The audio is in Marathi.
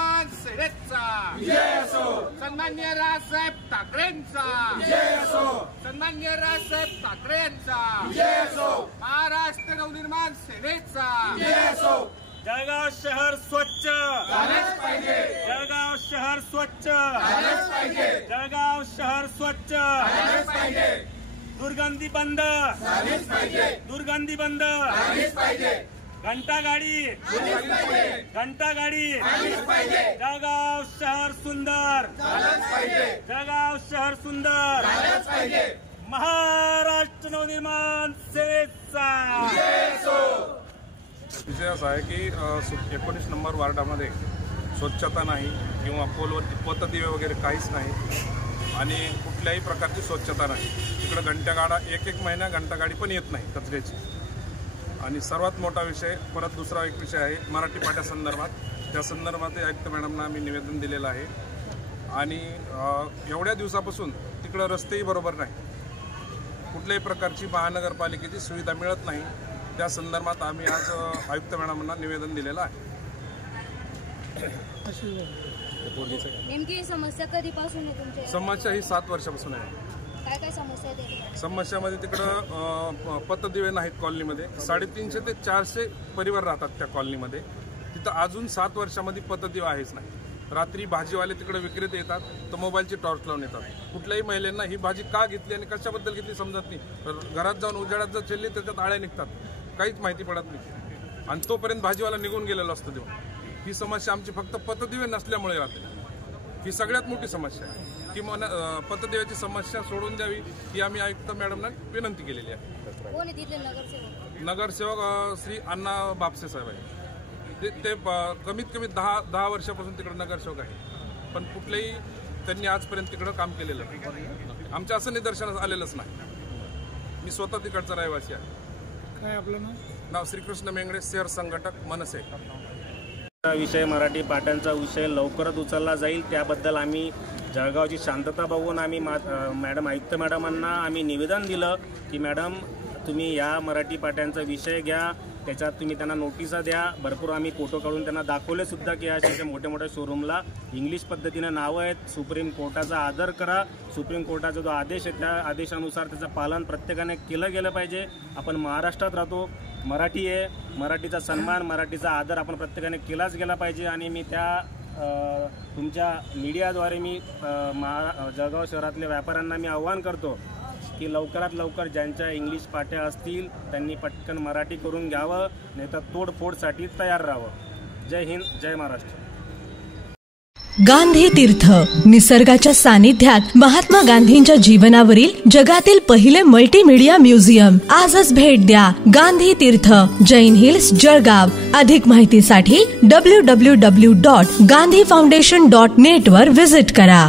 नवनिर्माण सेनेचा विजय असो, सन्माननीय राजसाहेब ठाकरेंचा विजय असो, सन्माननीय राजसाहेब ठाकरे यांचा विजय असो, महाराष्ट्र नवनिर्माण सेनेचा विजय असो. जळगाव शहर स्वच्छ झालंच पाहिजे, जळगाव शहर स्वच्छ झालंच पाहिजे, जळगाव शहर स्वच्छ झालंच पाहिजे, दुर्गंधी बंद झालीच पाहिजे, दुर्गंधी बंद झालीच पाहिजे, घंटा गाडी झालीच पाहिजे, घंटा गाडी झालीच पाहिजे, जळगाव शहर सुंदर झालंच पाहिजे, जळगाव शहर सुंदर झालंच पाहिजे. महाराष्ट्र नवनिर्माण सेनेचा विजय असो. विषय असा आहे की 19 नंबर वार्डामध्ये स्वच्छता नाही किंवा पोलवरती पतदिवे वगैरे काहीच नाही आणि कुठल्याही प्रकारची स्वच्छता नाही. तिकडं घंटागाडा एक महिना घंटागाडी पण येत नाही कचऱ्याची. आणि सर्वात मोठा विषय परत दुसरा एक विषय आहे मराठी पाट्यासंदर्भात. त्या संदर्भात आयुक्त मॅडमना आम्ही निवेदन दिलेलं आहे आणि एवढ्या दिवसापासून तिकडं रस्तेही बरोबर नाही, कुठल्याही प्रकारची महानगरपालिकेची सुविधा मिळत नाही. त्या संदर्भात आम्ही आज आयुक्त मॅडमांना निवेदन दिलेलं आहे. नेमकी समस्या कधीपासून आहे तुमच्या? समस्या ही 7 वर्षापासून आहे. काय काय समस्या आहेत? समस्यामध्ये तिकडं पतदिवे नाहीत कॉलनीमध्ये. 350 ते 400 परिवार राहतात त्या कॉलनीमध्ये. तिथं अजून 7 वर्षामध्ये पतदिवे आहेच नाही. रात्री भाजीवाले तिकडे विक्रेते येतात तर मोबाईलची टॉर्च लावून येतात. कुठल्याही महिलांना ही भाजी का घेतली आणि कशाबद्दल घेतली समजत नाही. तर घरात जाऊन उजेडात जर चिरली त्याच्यात आळ्या निघतात, काहीच माहिती पडत नाही आणि तोपर्यंत भाजीवाला निघून गेलेला असतो तेव्हा. ही समस्या आमची फक्त पतदिवे नसल्यामुळे राहते. ही सगळ्यात मोठी समस्या आहे की पतदिव्याची समस्या सोडून द्यावी ही आम्ही आयुक्त मॅडमना विनंती केलेली आहे. कोण आहे तिथले नगरसेवक? नगरसेवक श्री अण्णा बापसे साहेब आहे. ते कमीत कमी 10 वर्षापासून तिकडे नगरसेवक आहे, पण कुठलेही त्यांनी आजपर्यंत तिकडं काम केलेलं नाही. आमच्या असं निदर्शनास आलेलंच नाही. मी स्वतः तिकडचा रहिवासी आहे. काय आपलं नाव श्रीकृष्ण मेंगडे, शहर संघटक मनसे. विषय मराठी पाट्यांचा विषय लवकरच उचलला जाईल. त्याबद्दल आम्ही जळगावची शांतता बघून आम्ही मॅडम आयुक्त मॅडमांना आम्ही निवेदन दिलं की मॅडम तुम्ही या मराठी पाट्यांचा विषय घ्या, त्याच्यात तुम्ही त्यांना नोटिसा द्या. भरपूर आम्ही फोटो काढून त्यांना दाखवले सुद्धा की अशा मोठ्या मोठ्या शोरूमला इंग्लिश पद्धतीनं नावं आहेत. सुप्रीम कोर्टाचा आदर करा. सुप्रीम कोर्टाचा जो आदेश आहे त्या आदेशानुसार त्याचं पालन प्रत्येकाने केलं गेलं पाहिजे. आपण महाराष्ट्रात राहतो, मराठी आहे, मराठीचा सन्मान मराठीचा आदर आपण प्रत्येकाने केलाच गेला पाहिजे. आणि मी त्या तुमच्या मीडियाद्वारे मी जळगाव शहरातल्या व्यापाऱ्यांना मी आव्हान करतो की लवकरात लवकर ज्यांच्या इंग्लिश पाट्या असतील त्यांनी पटकन मराठी करून घ्यावं, नाहीतर तोडफोडसाठी तयार राहावं. जय हिंद, जय महाराष्ट्र. गांधी तीर्थ निसर्गाच्या सानिध्यात महात्मा गांधींच्या जीवनावरील जगातील पहिले मल्टीमीडिया म्युझियम. आजच भेट द्या. गांधी तीर्थ, जैन हिल्स, जळगाव. अधिक माहितीसाठी www.gandhifoundation.net वर व्हिजिट करा.